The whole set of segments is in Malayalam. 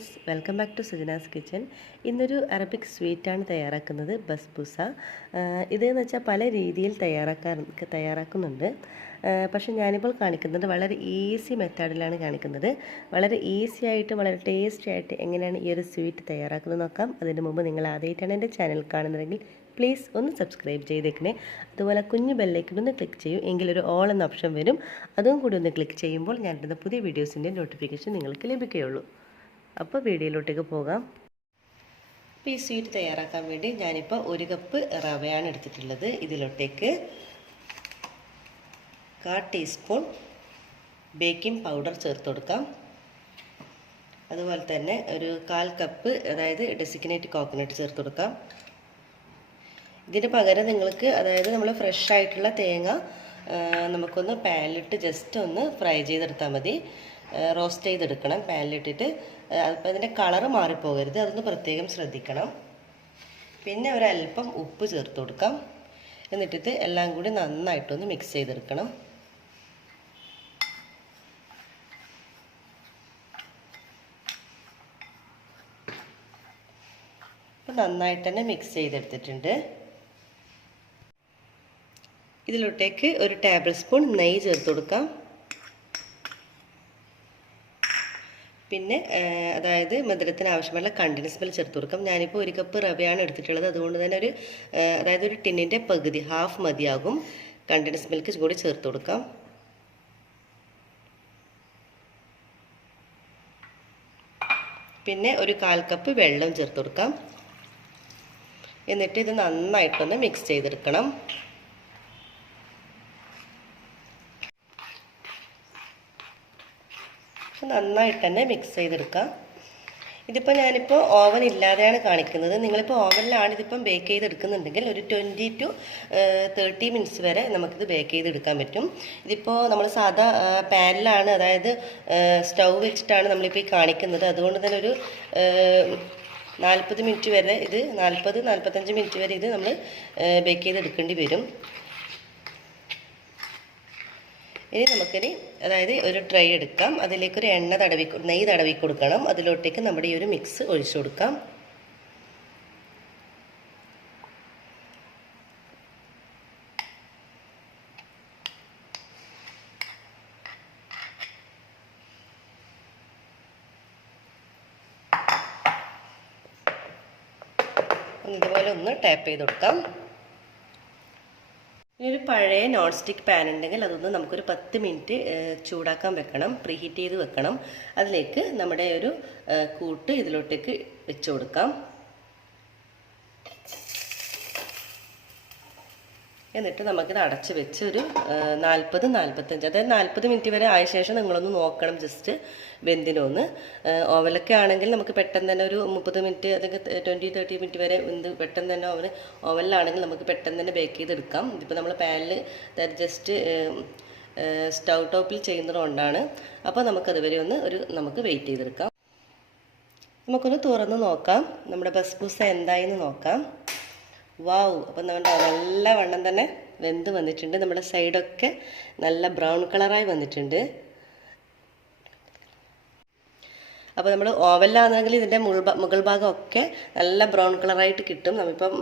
Friends, welcome back to Sujana's kitchen. ഇന്നൊരു അറബിക് സ്വീറ്റാണ് തയ്യാറാക്കുന്നത്, ബസ്ബൂസ. ഇതെന്ന് വെച്ചാൽ പല രീതിയിൽ തയ്യാറാക്കുന്നുണ്ട്. പക്ഷേ ഞാനിപ്പോൾ കാണിക്കുന്നത് വളരെ ഈസി മെത്തേഡിലാണ് കാണിക്കുന്നത്. വളരെ ഈസി ആയിട്ട് വളരെ ടേസ്റ്റി ആയിട്ട് എങ്ങനെയാണ് ഈ ഒരു സ്വീറ്റ് തയ്യാറാക്കുന്നത് നോക്കാം. അതിന് മുമ്പ് നിങ്ങൾ ആദ്യമായിട്ടാണ് എൻ്റെ ചാനൽ കാണുന്നതെങ്കിൽ പ്ലീസ് ഒന്ന് സബ്സ്ക്രൈബ് ചെയ്തേക്കണേ. അതുപോലെ കുഞ്ഞു ബെല്ലൈക്കൺ ക്ലിക്ക് ചെയ്യൂ, എങ്കിലൊരു ഓൾ എന്ന ഓപ്ഷൻ വരും. അതും കൂടി ഒന്ന് ക്ലിക്ക് ചെയ്യുമ്പോൾ ഞാൻ ഇടുന്ന പുതിയ വീഡിയോസിൻ്റെ നോട്ടിഫിക്കേഷൻ നിങ്ങൾക്ക് ലഭിക്കുകയുള്ളൂ. അപ്പോൾ വീഡിയോയിലോട്ടേക്ക് പോകാം. അപ്പോൾ ഈ സ്വീറ്റ് തയ്യാറാക്കാൻ വേണ്ടി ഞാനിപ്പോൾ 1 കപ്പ് റവയാണ് എടുത്തിട്ടുള്ളത്. ഇതിലോട്ടേക്ക് 1/4 ടീസ്പൂൺ ബേക്കിംഗ് പൗഡർ ചേർത്ത് കൊടുക്കാം. അതുപോലെ തന്നെ ഒരു 1/4 കപ്പ് അതായത് ഡെസിഗ്നേറ്റ് കോക്കനട്ട് ചേർത്ത് കൊടുക്കാം. ഇതിന് പകരം നിങ്ങൾക്ക് അതായത് നമ്മൾ ഫ്രഷ് ആയിട്ടുള്ള തേങ്ങ നമുക്കൊന്ന് പാനിലിട്ട് ജസ്റ്റ് ഒന്ന് ഫ്രൈ ചെയ്തെടുത്താൽ മതി. റോസ്റ്റ് ചെയ്തെടുക്കണം പാനിലിട്ടിട്ട്. അപ്പോൾ അതിൻ്റെ കളറ് മാറിപ്പോകരുത്, അതൊന്ന് പ്രത്യേകം ശ്രദ്ധിക്കണം. പിന്നെ ഒരല്പം ഉപ്പ് ചേർത്ത് കൊടുക്കാം. എന്നിട്ടിട്ട് എല്ലാം കൂടി നന്നായിട്ടൊന്ന് മിക്സ് ചെയ്തെടുക്കണം. അപ്പോൾ നന്നായിട്ട് തന്നെ മിക്സ് ചെയ്തെടുത്തിട്ടുണ്ട്. ഇതിലോട്ടേക്ക് ഒരു ടേബിൾ സ്പൂൺ നെയ്യ് ചേർത്ത് കൊടുക്കാം. പിന്നെ അതായത് മധുരത്തിന് ആവശ്യമുള്ള കണ്ടൻസ് മിൽക്ക് ചേർത്ത് കൊടുക്കാം. ഞാനിപ്പോൾ 1 കപ്പ് റവയാണ് എടുത്തിട്ടുള്ളത്, അതുകൊണ്ട് തന്നെ അതായത് ഒരു ടിന്നിൻ്റെ പകുതി, ഹാഫ് മതിയാകും. കണ്ടൻസ് മിൽക്ക് കൂടി ചേർത്ത് കൊടുക്കാം. പിന്നെ ഒരു 1/4 കപ്പ് വെള്ളം ചേർത്ത് കൊടുക്കാം. എന്നിട്ട് ഇത് നന്നായിട്ടൊന്ന് മിക്സ് ചെയ്തെടുക്കണം. നന്നായിട്ട് തന്നെ മിക്സ് ചെയ്തെടുക്കാം. ഇതിപ്പോൾ ഞാനിപ്പോൾ ഓവൻ ഇല്ലാതെയാണ് കാണിക്കുന്നത്. നിങ്ങളിപ്പോൾ ഓവനിലാണ് ഇതിപ്പം ബേക്ക് ചെയ്തെടുക്കുന്നുണ്ടെങ്കിൽ ഒരു 20 to 30 മിനിറ്റ്സ് വരെ നമുക്കിത് ബേക്ക് ചെയ്തെടുക്കാൻ പറ്റും. ഇതിപ്പോൾ നമ്മൾ സാധാ പാനിലാണ്, അതായത് സ്റ്റൗ വെച്ചിട്ടാണ് നമ്മളിപ്പോൾ ഈ കാണിക്കുന്നത്. അതുകൊണ്ട് തന്നെ ഒരു 40 മിനിറ്റ് വരെ ഇത് 40-45 മിനിറ്റ് വരെ ഇത് നമ്മൾ ബേക്ക് ചെയ്തെടുക്കേണ്ടി വരും. ഇനി നമുക്കിനി അതായത് ഒരു ട്രേ എടുക്കാം. അതിലേക്കൊരു നെയ്യ് തടവി കൊടുക്കണം. അതിലോട്ടേക്ക് നമ്മുടെ ഈ ഒരു മിക്സ് ഒഴിച്ചു കൊടുക്കാം. ഇതുപോലെ ഒന്ന് ടാപ്പ് ചെയ്ത് കൊടുക്കാം. ഒരു പഴയ നോൺ സ്റ്റിക്ക് പാൻ ഉണ്ടെങ്കിൽ അതൊന്ന് നമുക്കൊരു 10 മിനിറ്റ് ചൂടാക്കാൻ വെക്കണം, പ്രീഹീറ്റ് ചെയ്ത് വെക്കണം. അതിലേക്ക് നമ്മുടെ ഒരു കൂട്ട് ഇതിലോട്ടേക്ക് വെച്ച് കൊടുക്കാം. എന്നിട്ട് നമുക്കിത് അടച്ച് വെച്ച് ഒരു 40-45 അതായത് 40 മിനിറ്റ് വരെ ആയ ശേഷം നിങ്ങളൊന്ന് നോക്കണം, ജസ്റ്റ് വെന്തിനൊന്ന്. ഓവലൊക്കെ ആണെങ്കിൽ നമുക്ക് പെട്ടെന്ന് തന്നെ ഒരു 30 മിനിറ്റ് അല്ലെങ്കിൽ 20-30 മിനിറ്റ് വരെ പെട്ടെന്ന് തന്നെ ഓവനിലാണെങ്കിൽ നമുക്ക് പെട്ടെന്ന് തന്നെ ബേക്ക് ചെയ്തെടുക്കാം. ഇതിപ്പോൾ നമ്മൾ പാനിൽ അതായത് ജസ്റ്റ് സ്റ്റൗ ടോപ്പിൽ ചെയ്യുന്നതുകൊണ്ടാണ്. അപ്പോൾ നമുക്കതുവരെ നമുക്ക് വെയിറ്റ് ചെയ്തെടുക്കാം. നമുക്കൊന്ന് തുറന്ന് നോക്കാം, നമ്മുടെ ബസ്ബൂസ എന്തായെന്ന് നോക്കാം. വാവ്! അപ്പം നമ്മുടെ നല്ല വണ്ണം തന്നെ വെന്ത് വന്നിട്ടുണ്ട്. നമ്മുടെ സൈഡൊക്കെ നല്ല ബ്രൗൺ കളറായി വന്നിട്ടുണ്ട്. അപ്പോൾ നമ്മൾ ഓവനിലാണെങ്കിൽ ഇതിൻ്റെ മുകൾ ഭാഗമൊക്കെ നല്ല ബ്രൗൺ കളറായിട്ട് കിട്ടും. നമ്മളിപ്പം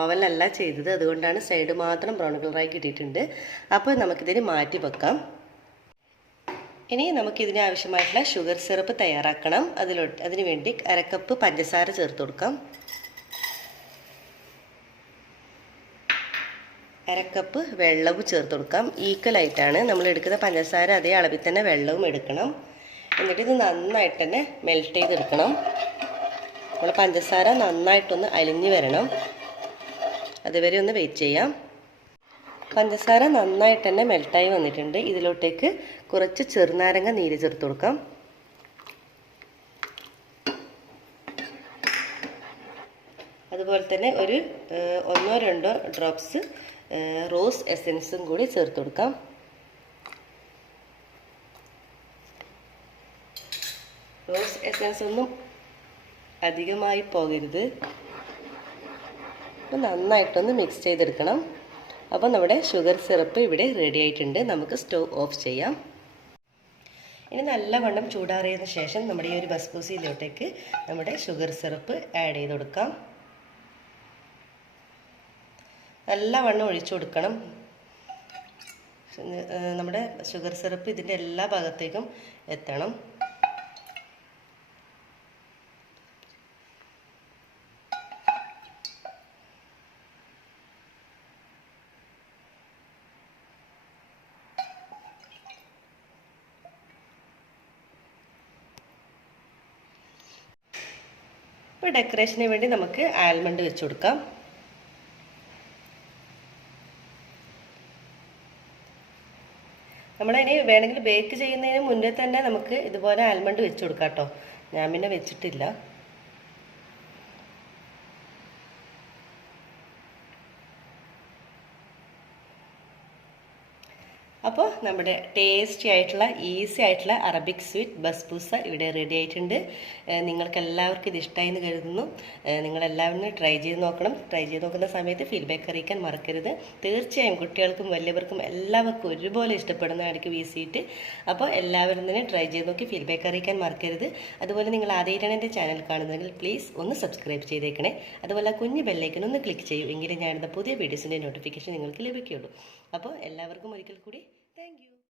ഓവനിലല്ല ചെയ്തത്, അതുകൊണ്ടാണ് സൈഡ് മാത്രം ബ്രൗൺ കളറായി കിട്ടിയിട്ടുണ്ട്. അപ്പോൾ നമുക്കിതിന് മാറ്റി വെക്കാം. ഇനി നമുക്കിതിന് ആവശ്യമായിട്ടുള്ള ഷുഗർ സിറപ്പ് തയ്യാറാക്കണം. അതിന് വേണ്ടി 1/2 കപ്പ് പഞ്ചസാര ചേർത്ത് കൊടുക്കാം. 1/2 കപ്പ് വെള്ളവും ചേർത്ത് കൊടുക്കാം. ഈക്വലായിട്ടാണ് നമ്മൾ എടുക്കുന്ന പഞ്ചസാര, അതേ അളവിൽ തന്നെ വെള്ളവും എടുക്കണം. എന്നിട്ട് ഇത് നന്നായിട്ട് തന്നെ മെൽറ്റ് ചെയ്തെടുക്കണം. നമ്മൾ പഞ്ചസാര നന്നായിട്ടൊന്ന് അലിഞ്ഞ് വരണം, അതുവരെ ഒന്ന് വെയിറ്റ് ചെയ്യാം. പഞ്ചസാര നന്നായിട്ട് തന്നെ മെൽറ്റായി വന്നിട്ടുണ്ട്. ഇതിലോട്ടേക്ക് കുറച്ച് ചെറുനാരങ്ങ നീര് ചേർത്ത് കൊടുക്കാം. അതുപോലെ തന്നെ ഒരു 1-2 ഡ്രോപ്സ് റോസ് എസൻസും കൂടി ചേർത്ത് കൊടുക്കാം. റോസ് എസൻസ് ഒന്നും അധികമായി പോകരുത്. അപ്പോൾ നന്നായിട്ടൊന്ന് മിക്സ് ചെയ്തെടുക്കണം. അപ്പോൾ നമ്മുടെ ഷുഗർ സിറപ്പ് ഇവിടെ റെഡി ആയിട്ടുണ്ട്. നമുക്ക് സ്റ്റവ് ഓഫ് ചെയ്യാം. ഇനി നല്ലവണ്ണം ചൂടാറിയതിന് ശേഷം നമ്മുടെ ഈ ഒരു ബസ്ബൂസയിലോട്ടേക്ക് നമ്മുടെ ഷുഗർ സിറപ്പ് ആഡ് ചെയ്ത് കൊടുക്കാം. നല്ലവണ്ണം ഒഴിച്ചു കൊടുക്കണം. നമ്മുടെ ഷുഗർ സിറപ്പ് ഇതിൻ്റെ എല്ലാ ഭാഗത്തേക്കും എത്തണം. ഇപ്പോൾ ഡെക്കറേഷന് വേണ്ടി നമുക്ക് ആൽമണ്ട് വെച്ച് കൊടുക്കാം. നമ്മളിനി വേണമെങ്കിൽ ബേക്ക് ചെയ്യുന്നതിന് മുന്നേ തന്നെ നമുക്ക് ഇതുപോലെ ആൽമണ്ട് വെച്ച് കൊടുക്കാം കേട്ടോ. ഞാൻ പിന്നെ വെച്ചിട്ടില്ല. അപ്പോൾ നമ്മുടെ ടേസ്റ്റി ആയിട്ടുള്ള ഈസി ആയിട്ടുള്ള അറബിക് സ്വീറ്റ് ബസ്ബൂസ ഇവിടെ റെഡി ആയിട്ടുണ്ട്. നിങ്ങൾക്ക് എല്ലാവർക്കും ഇത് ഇഷ്ടമായി എന്ന് കരുതുന്നു. നിങ്ങളെല്ലാവരും ട്രൈ ചെയ്ത് നോക്കണം. ട്രൈ ചെയ്ത് നോക്കുന്ന സമയത്ത് ഫീഡ്ബാക്ക് അറിയിക്കാൻ മറക്കരുത്. തീർച്ചയായും കുട്ടികൾക്കും വലിയവർക്കും എല്ലാവർക്കും ഒരുപോലെ ഇഷ്ടപ്പെടുന്നതായിരിക്കും ഈ സ്വീറ്റ്. അപ്പോൾ എല്ലാവരും തന്നെ ട്രൈ ചെയ്ത് നോക്കി ഫീഡ്ബാക്ക് അറിയിക്കാൻ മറക്കരുത്. അതുപോലെ നിങ്ങൾ ആദ്യമായിട്ടാണ് എൻ്റെ ചാനൽ കാണുന്നതെങ്കിൽ പ്ലീസ് ഒന്ന് സബ്സ്ക്രൈബ് ചെയ്തേക്കണേ. അതുപോലെ കുഞ്ഞ് ബെല്ലൈക്കൻ ഒന്ന് ക്ലിക്ക് ചെയ്യൂ. എങ്കിലും ഞാനിടുന്ന പുതിയ വീഡിയോസിൻ്റെ നോട്ടിഫിക്കേഷൻ നിങ്ങൾക്ക് ലഭിക്കുകയുള്ളൂ. അപ്പോൾ എല്ലാവർക്കും ഒരിക്കൽ കൂടി